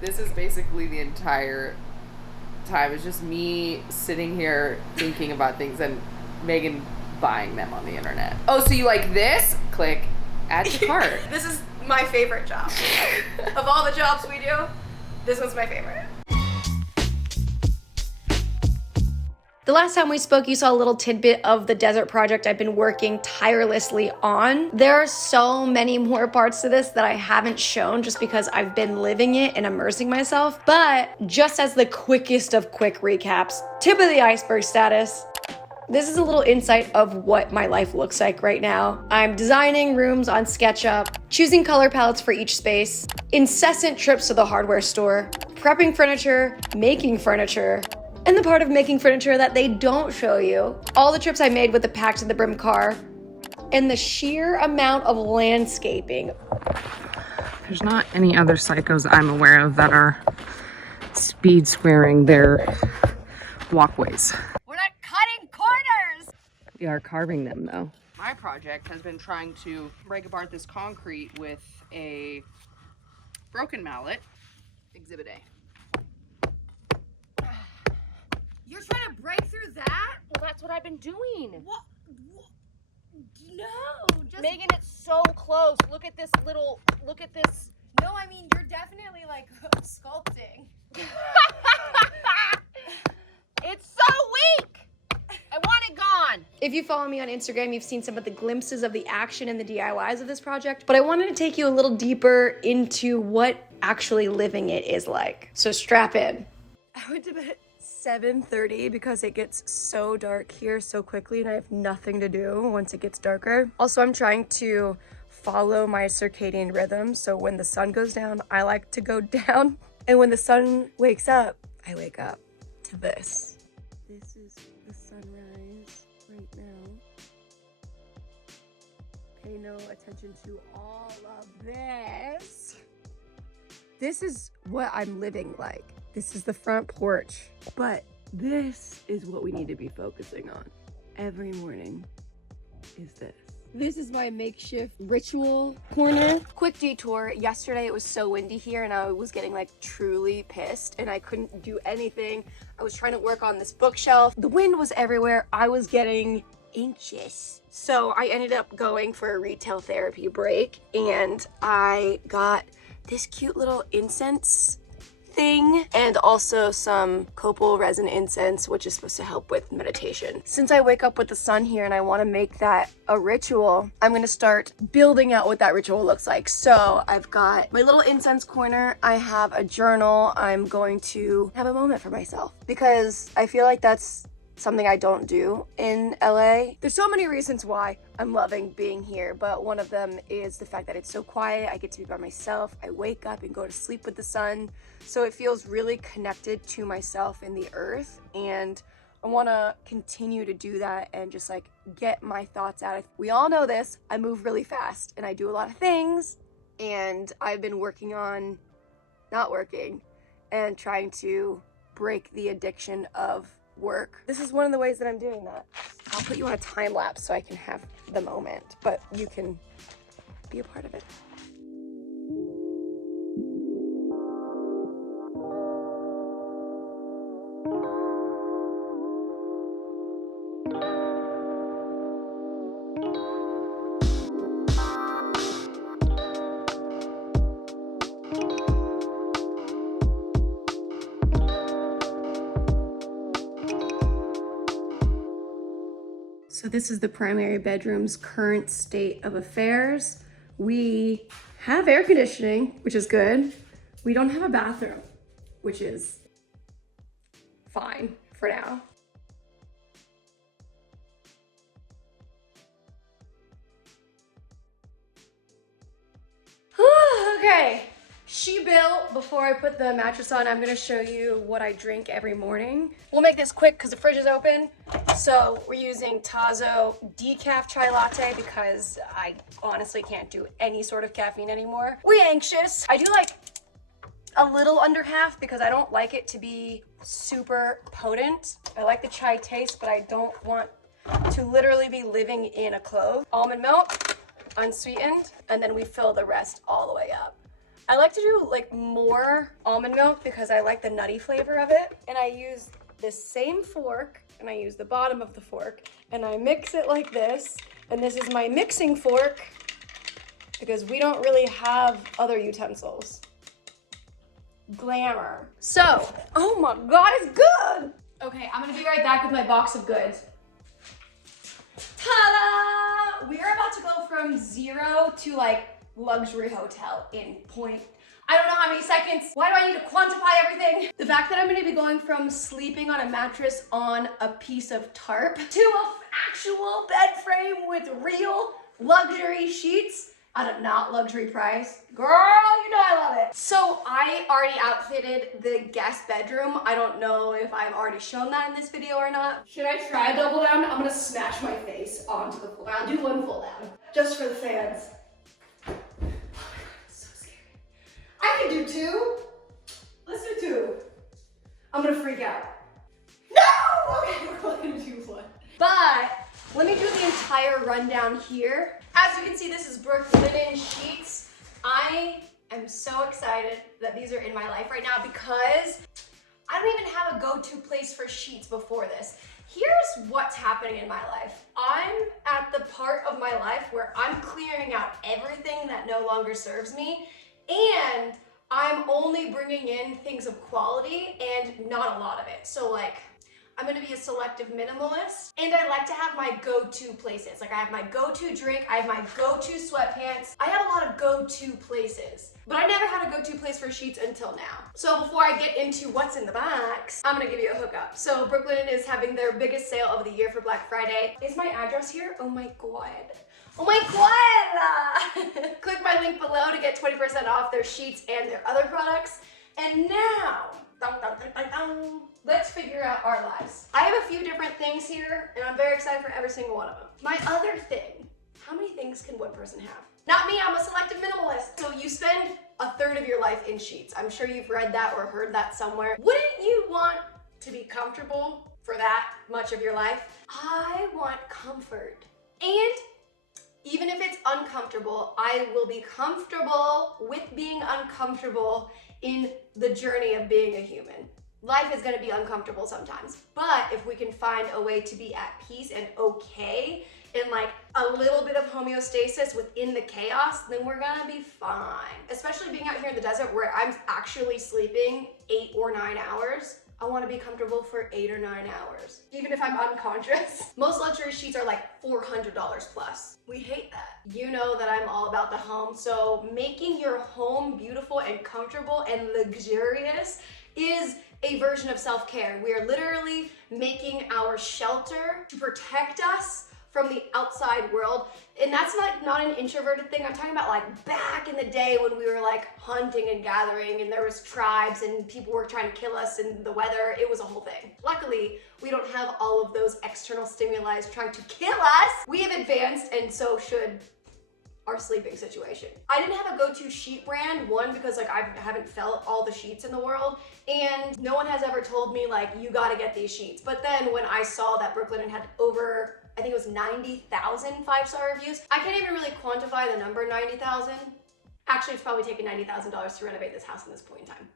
This is basically the entire time. It's just me sitting here thinking about things and Megan buying them on the internet. Oh, so you like this? Click add to cart. This is my favorite job. Of all the jobs we do, this one's my favorite. The last time we spoke, you saw a little tidbit of the desert project I've been working tirelessly on. There are so many more parts to this that I haven't shown just because I've been living it and immersing myself. But just as the quickest of quick recaps, tip of the iceberg status. This is a little insight of what my life looks like right now. I'm designing rooms on SketchUp, choosing color palettes for each space, incessant trips to the hardware store, prepping furniture, making furniture, and the part of making furniture that they don't show you, all the trips I made with the packed to the brim car, and the sheer amount of landscaping. There's not any other psychos I'm aware of that are speed squaring their walkways. We're not cutting corners! We are carving them though. My project has been trying to break apart this concrete with a broken mallet. Exhibit A. You're trying to break through that? Well, that's what I've been doing. What? No, just... Megan, it's so close. Look at this. No, I mean, you're definitely, like, sculpting. It's so weak. I want it gone. If you follow me on Instagram, you've seen some of the glimpses of the action and the DIYs of this project, but I wanted to take you a little deeper into what actually living it is like. So strap in. I went to bed at 7:30 because it gets so dark here so quickly and I have nothing to do once it gets darker. Also, I'm trying to follow my circadian rhythm. So when the sun goes down, I like to go down. And when the sun wakes up, I wake up to this. This is the sunrise right now. Pay no attention to all of this. This is what I'm living like. This is the front porch. But this is what we need to be focusing on every morning, is this. This is my makeshift ritual corner. Quick detour. Yesterday it was so windy here and I was getting like truly pissed and I couldn't do anything. I was trying to work on this bookshelf. The wind was everywhere. I was getting anxious. So I ended up going for a retail therapy break and I got this cute little incense thing and also some copal resin incense, which is supposed to help with meditation. Since I wake up with the sun here and I want to make that a ritual, I'm going to start building out what that ritual looks like. So I've got my little incense corner. I have a journal. I'm going to have a moment for myself because I feel like that's something I don't do in LA. There's so many reasons why I'm loving being here, but one of them is the fact that it's so quiet. I get to be by myself. I wake up and go to sleep with the sun. So it feels really connected to myself and the earth. And I want to continue to do that and just like get my thoughts out. We all know this. I move really fast and I do a lot of things. And I've been working on not working and trying to break the addiction of work. This is one of the ways that I'm doing that. I'll put you on a time lapse so I can have the moment, but you can be a part of it. So this is the primary bedroom's current state of affairs. We have air conditioning, which is good. We don't have a bathroom, which is fine for now. Okay, she built. Before I put the mattress on, I'm gonna show you what I drink every morning. We'll make this quick because the fridge is open. So we're using Tazo decaf chai latte because I honestly can't do any sort of caffeine anymore. We anxious. I do like a little under half because I don't like it to be super potent. I like the chai taste, but I don't want to literally be living in a clove. Almond milk, unsweetened, and then we fill the rest all the way up. I like to do like more almond milk because I like the nutty flavor of it. And I use this same fork and I use the bottom of the fork and I mix it like this. And this is my mixing fork because we don't really have other utensils. Glamour. So, oh my God, it's good. Okay, I'm gonna be right back with my box of goods. Ta-da! We are about to go from 0 to like luxury hotel in point. I don't know how many seconds. Why do I need to quantify everything? The fact that I'm gonna be going from sleeping on a mattress on a piece of tarp to an actual bed frame with real luxury sheets at a not luxury price. Girl, you know I love it. So I already outfitted the guest bedroom. I don't know if I've already shown that in this video or not. Should I try double down? I'm gonna smash my face onto the floor. I'll do one full down, just for the fans. Oh my God, so scary. I can do 2. Let's do 2. I'm gonna freak out. No! Okay, we're only gonna do 1. But let me do the entire rundown here. As you can see, this is Brooke linen sheets. I am so excited that these are in my life right now because I don't even have a go-to place for sheets before this. Here's what's happening in my life. I'm at the part of my life where I'm clearing out everything that no longer serves me, and I'm only bringing in things of quality and not a lot of it. So like, I'm gonna be a selective minimalist, and I like to have my go-to places. Like I have my go-to drink, I have my go-to sweatpants. I have a lot of go-to places, but I never had a go-to place for sheets until now. So before I get into what's in the box, I'm gonna give you a hookup. So Brooklyn is having their biggest sale of the year for Black Friday. Is my address here? Oh my God. Oh my God! Click my link below to get 20% off their sheets and their other products. And now, let's figure out our lives. I have a few different things here, and I'm very excited for every single one of them. My other thing, how many things can one person have? Not me, I'm a selective minimalist. So you spend 1/3 of your life in sheets. I'm sure you've read that or heard that somewhere. Wouldn't you want to be comfortable for that much of your life? I want comfort. And even if it's uncomfortable, I will be comfortable with being uncomfortable in the journey of being a human. Life is gonna be uncomfortable sometimes, but if we can find a way to be at peace and okay in like a little bit of homeostasis within the chaos, then we're gonna be fine. Especially being out here in the desert where I'm actually sleeping 8 or 9 hours. I wanna be comfortable for 8 or 9 hours, even if I'm unconscious. Most luxury sheets are like $400 plus. We hate that. You know that I'm all about the home, so making your home beautiful and comfortable and luxurious is a version of self-care. We are literally making our shelter to protect us from the outside world. And that's not an introverted thing. I'm talking about like back in the day when we were like hunting and gathering and there was tribes and people were trying to kill us and the weather, it was a whole thing. Luckily, we don't have all of those external stimuli trying to kill us. We have advanced, and so should our sleeping situation. I didn't have a go-to sheet brand, one, because like I haven't felt all the sheets in the world, and no one has ever told me like, you gotta get these sheets. But then when I saw that Brooklyn had over, I think it was 90,000 5-star reviews. I can't even really quantify the number 90,000. Actually, it's probably taken $90,000 to renovate this house in this point in time.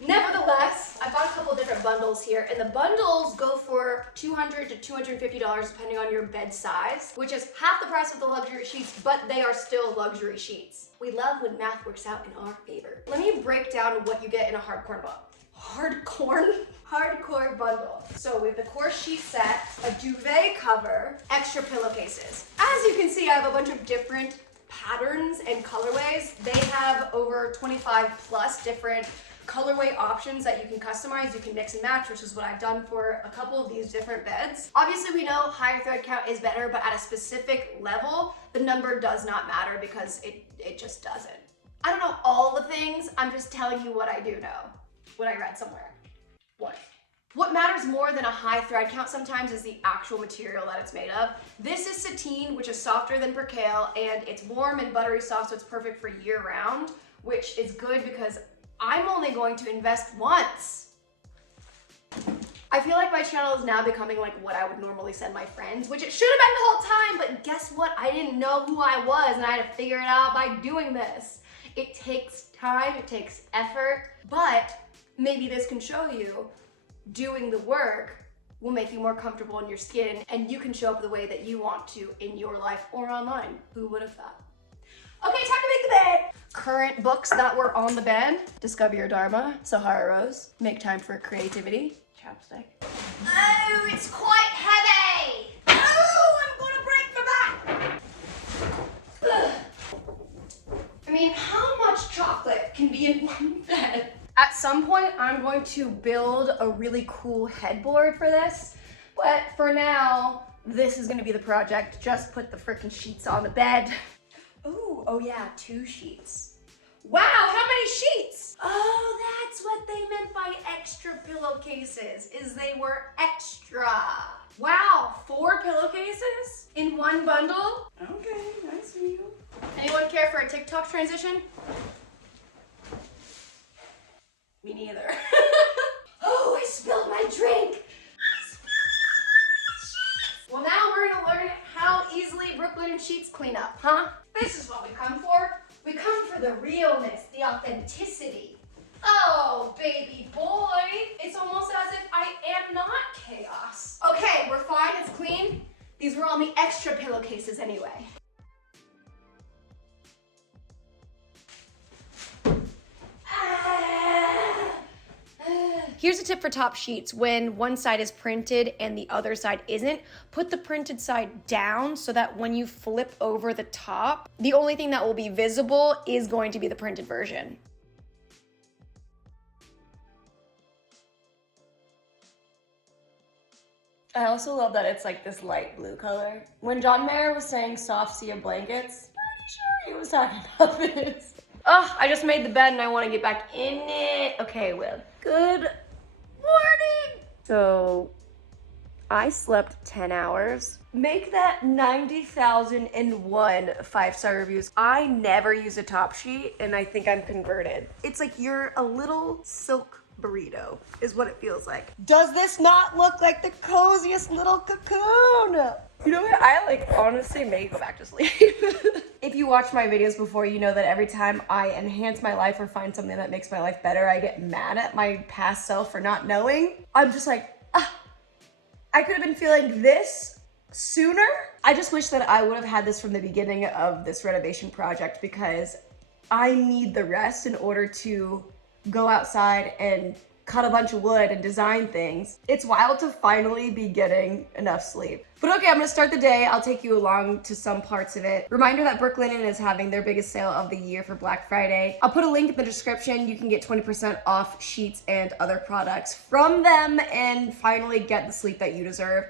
Nevertheless, I bought a couple different bundles here, and the bundles go for $200 to $250 depending on your bed size, which is half the price of the luxury sheets, but they are still luxury sheets. We love when math works out in our favor. Let me break down what you get in a hardcore bundle. So we have the core sheet set, a duvet cover, extra pillowcases. As you can see, I have a bunch of different patterns and colorways. They have over 25 plus different colorway options that you can customize. You can mix and match, which is what I've done for a couple of these different beds. Obviously, we know higher thread count is better, but at a specific level, the number does not matter because it just doesn't. I don't know all the things. I'm just telling you what I do know, what I read somewhere. What matters more than a high thread count sometimes is the actual material that it's made of. This is sateen, which is softer than percale, and it's warm and buttery soft, so it's perfect for year round, which is good because I'm only going to invest once. I feel like my channel is now becoming like what I would normally send my friends, which it should have been the whole time, but guess what? I didn't know who I was, and I had to figure it out by doing this. It takes time, it takes effort, but maybe this can show you doing the work will make you more comfortable in your skin and you can show up the way that you want to in your life or online. Who would have thought? Okay, time to make the bed. Current books that were on the bed: Discover Your Dharma, Sahara Rose, Make Time for Creativity, Chapstick. Oh, it's quite heavy. Oh, I'm gonna break my back. I mean, how much chocolate can be in one bed? At some point, I'm going to build a really cool headboard for this, but for now, this is gonna be the project. Just put the frickin' sheets on the bed. Ooh, oh yeah, 2 sheets. Wow, how many sheets? Oh, that's what they meant by extra pillowcases, is they were extra. Wow, 4 pillowcases in one bundle? Okay, nice of you. Anyone care for a TikTok transition? Me neither. Oh, I spilled my drink. Well, now we're gonna learn how easily Brooklyn sheets clean up, huh? This is what we come for. We come for the realness, the authenticity. Oh, baby boy. It's almost as if I am not chaos. Okay, we're fine, it's clean. These were on the extra pillowcases anyway. Here's a tip for top sheets. When one side is printed and the other side isn't, put the printed side down so that when you flip over the top, the only thing that will be visible is going to be the printed version. I also love that it's like this light blue color. When John Mayer was saying soft sea of blankets, pretty sure he was talking about this. Oh, I just made the bed and I want to get back in it. Okay, well, good morning. So I slept 10 hours. Make that 90,001 5-star reviews. I never use a top sheet and I think I'm converted. It's like you're a little silk burrito is what it feels like. Does this not look like the coziest little cocoon? You know what? I like honestly may go back to sleep. If you watch my videos before, you know that every time I enhance my life or find something that makes my life better, I get mad at my past self for not knowing. I'm just like, I could have been feeling this sooner. I just wish that I would have had this from the beginning of this renovation project because I need the rest in order to go outside and cut a bunch of wood and design things. It's wild to finally be getting enough sleep. But okay, I'm gonna start the day. I'll take you along to some parts of it. Reminder that Brooklinen is having their biggest sale of the year for Black Friday. I'll put a link in the description. You can get 20% off sheets and other products from them and finally get the sleep that you deserve.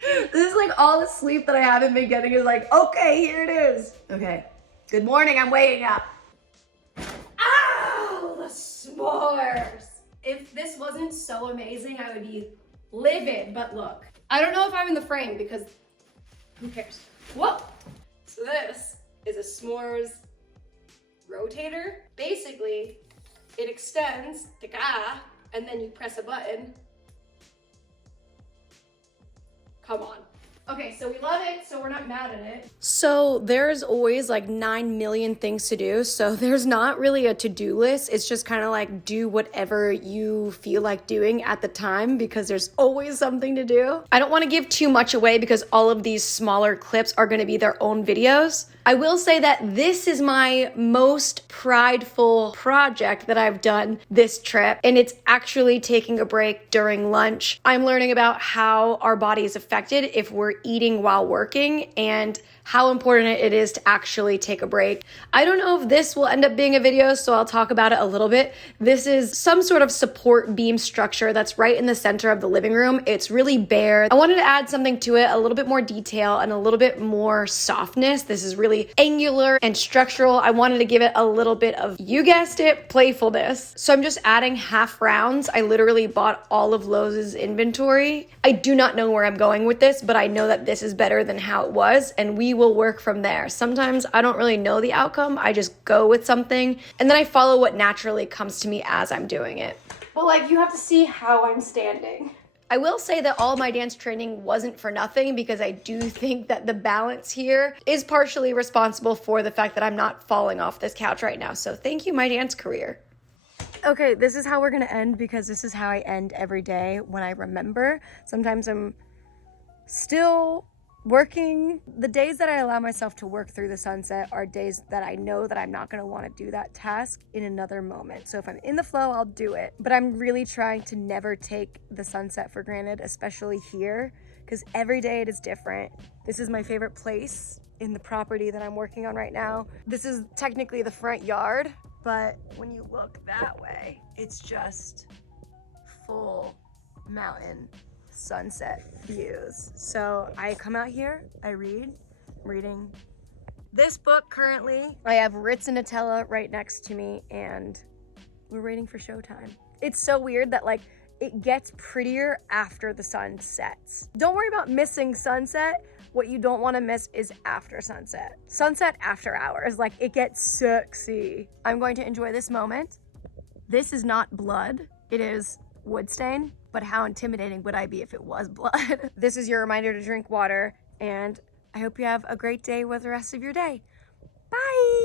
This is like all the sleep that I haven't been getting is like, okay, here it is. Okay, good morning, I'm waking up. S'mores. If this wasn't so amazing, I would be livid, but look. I don't know if I'm in the frame because who cares? Whoa! So this is a s'mores rotator. Basically, it extends, and then you press a button. Come on. Okay, so we love it, so we're not mad at it. So there's always like 9 million things to do. So there's not really a to-do list. It's just kind of like do whatever you feel like doing at the time because there's always something to do. I don't want to give too much away because all of these smaller clips are going to be their own videos. I will say that this is my most prideful project that I've done this trip, and it's actually taking a break during lunch. I'm learning about how our body is affected if we're eating while working and how important it is to actually take a break. I don't know if this will end up being a video, so I'll talk about it a little bit. This is some sort of support beam structure that's right in the center of the living room. It's really bare. I wanted to add something to it, a little bit more detail and a little bit more softness. This is really angular and structural. I wanted to give it a little bit of, you guessed it, playfulness. So I'm just adding half rounds. I literally bought all of Lowe's inventory. I do not know where I'm going with this, but I know that this is better than how it was, and we will work from there. Sometimes I don't really know the outcome. I just go with something, and then I follow what naturally comes to me as I'm doing it. But like, you have to see how I'm standing. I will say that all my dance training wasn't for nothing, because I do think that the balance here is partially responsible for the fact that I'm not falling off this couch right now. So thank you, my dance career. Okay, this is how we're gonna end, because this is how I end every day when I remember. Sometimes I'm still working. The days that I allow myself to work through the sunset are days that I know that I'm not gonna wanna do that task in another moment. So if I'm in the flow, I'll do it. But I'm really trying to never take the sunset for granted, especially here, because every day it is different. This is my favorite place in the property that I'm working on right now. This is technically the front yard, but when you look that way, it's just full mountain sunset views. So I come out here, I read. I'm reading this book currently. I have Ritz and Nutella right next to me, and we're waiting for showtime. It's so weird that like it gets prettier after the sun sets. Don't worry about missing sunset. What you don't want to miss is after sunset. Sunset after hours, like it gets sexy. I'm going to enjoy this moment. This is not blood, it is wood stain, but how intimidating would I be if it was blood? This is your reminder to drink water, and I hope you have a great day with the rest of your day. Bye!